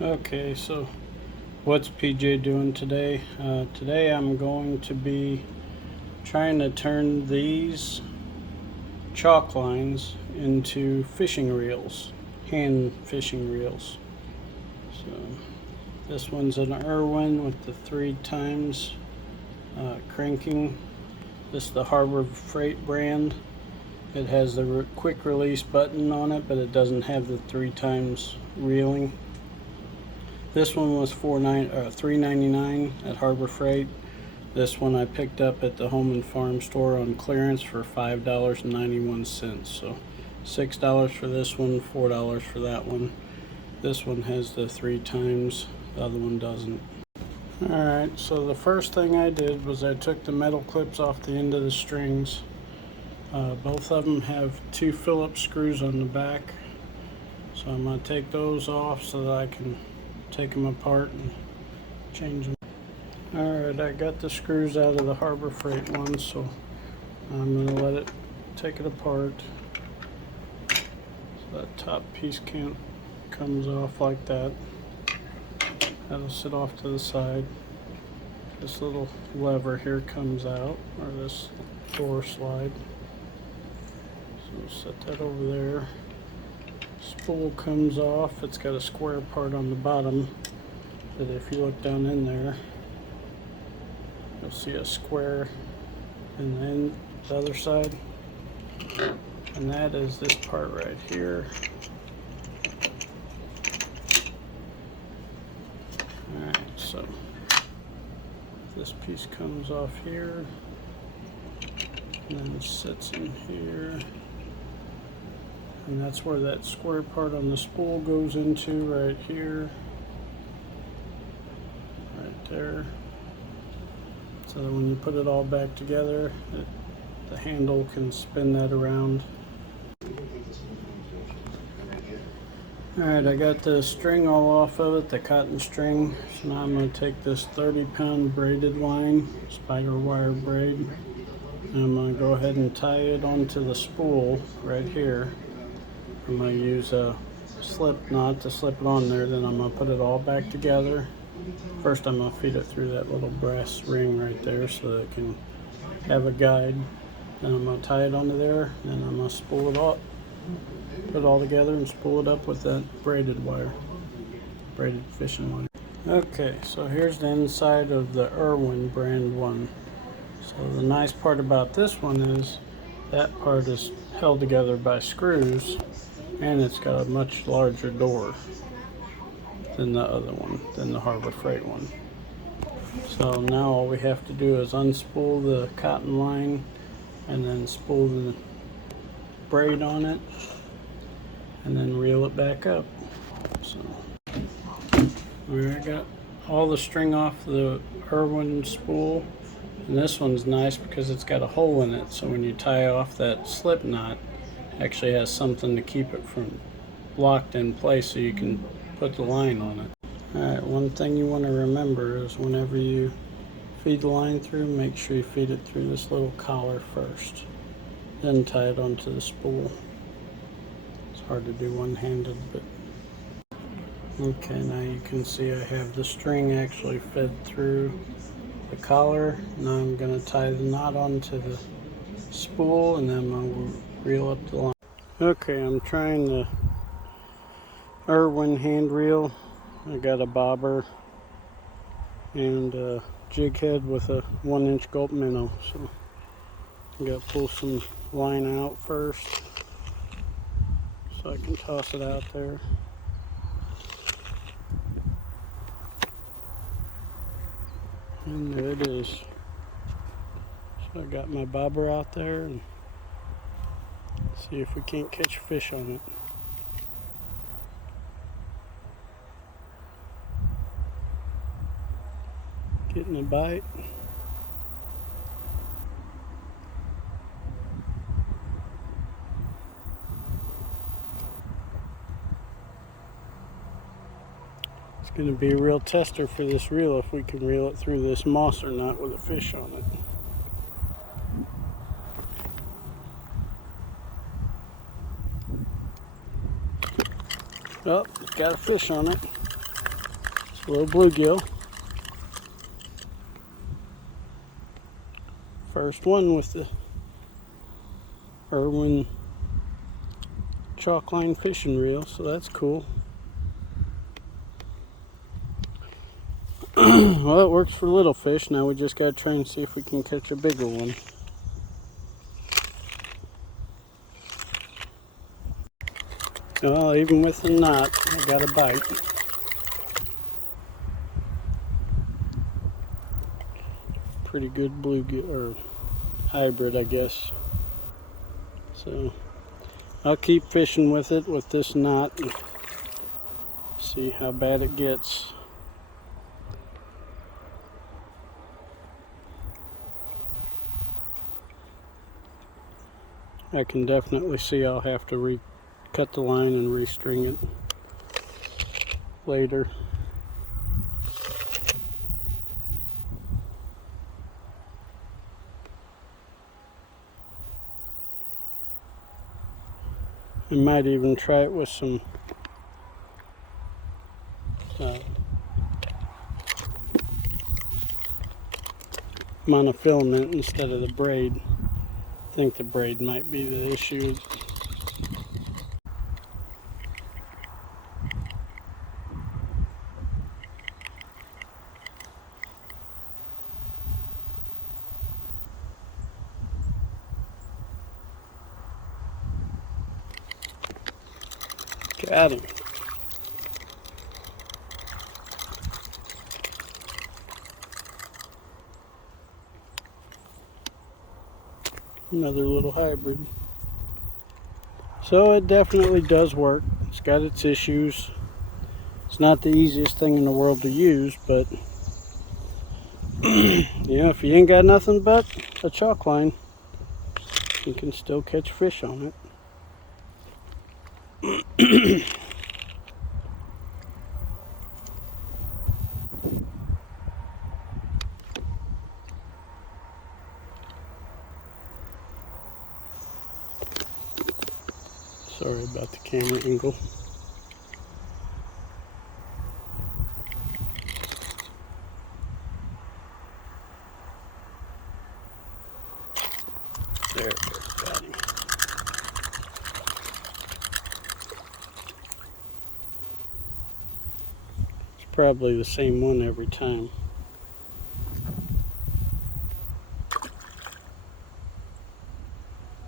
Okay, so what's PJ doing today? Today I'm going to be trying to turn these chalk lines into fishing reels, hand fishing reels. So this one's an Irwin with the 3x cranking. This is the Harbor Freight brand. It has the quick release button on it, but it doesn't have the 3x reeling. This one was $3.99 at Harbor Freight. This one I picked up at the Home and Farm store on clearance for $5.91. So $6 for this one, $4 for that one. This one has the 3x, the other one doesn't. Alright, so the first thing I did was I took the metal clips off the end of the strings. Both of them have 2 Phillips screws on the back. So I'm going to take those off so that I can take them apart and change them. Alright, I got the screws out of the Harbor Freight one, so I'm going to let it take it apart. So that top piece comes off like that. That'll sit off to the side. This little lever here comes out, or this door slide. So we'll set that over there. Spool comes off. It's got a square part on the bottom that if you look down in there, you'll see a square, and then the other side, and that is this part right here. Alright, so this piece comes off here and then sits in here, and that's where that square part on the spool goes into, right here, right there. So that when you put it all back together, the handle can spin that around. Alright, I got the string all off of it, the cotton string. So now I'm going to take this 30-pound braided line, spider wire braid, and I'm going to go ahead and tie it onto the spool right here. I'm going to use a slip knot to slip it on there, then I'm going to put it all back together. First I'm going to feed it through that little brass ring right there so that it can have a guide. Then I'm going to tie it onto there, and I'm going to spool it up, put it all together and spool it up with that braided wire, braided fishing wire. Okay, so here's the inside of the Irwin brand one. So the nice part about this one is that part is held together by screws, and it's got a much larger door than the other one, than the Harbor Freight one. So now all we have to do is unspool the cotton line and then spool the braid on it and then reel it back up. So I got all the string off the Irwin spool, and this one's nice because it's got a hole in it, so when you tie off that slip knot, it actually has something to keep it from locked in place so you can put the line on it. Alright, one thing you want to remember is whenever you feed the line through, make sure you feed it through this little collar first, then tie it onto the spool. It's hard to do one-handed, but okay, now you can see I have the string actually fed through the collar. Now I'm going to tie the knot onto the spool, and then I'll reel up the line. Okay, I'm trying the Irwin hand reel. I got a bobber and a jig head with a 1-inch gulp minnow. So I got to pull some line out first so I can toss it out there. And there it is. So I got my bobber out there and see if we can't catch a fish on it. Getting a bite. It's going to be a real tester for this reel if we can reel it through this moss or not with a fish on it. Oh, it's got a fish on it. Little bluegill. First one with the Irwin chalk line fishing reel, so that's cool. Well, it works for little fish. Now we just gotta try and see if we can catch a bigger one. Well, even with the knot, I got a bite. Pretty good bluegill, or hybrid, I guess. So I'll keep fishing with it with this knot and see how bad it gets. I can definitely see I'll have to recut the line and restring it later. I might even try it with some monofilament instead of the braid. I think the braid might be the issue. Got him. Another little hybrid. So it definitely does work. It's got its issues. It's not the easiest thing in the world to use, but you know, if you ain't got nothing but a chalk line, you can still catch fish on it. Sorry about the camera angle. There it goes, got him. It's probably the same one every time.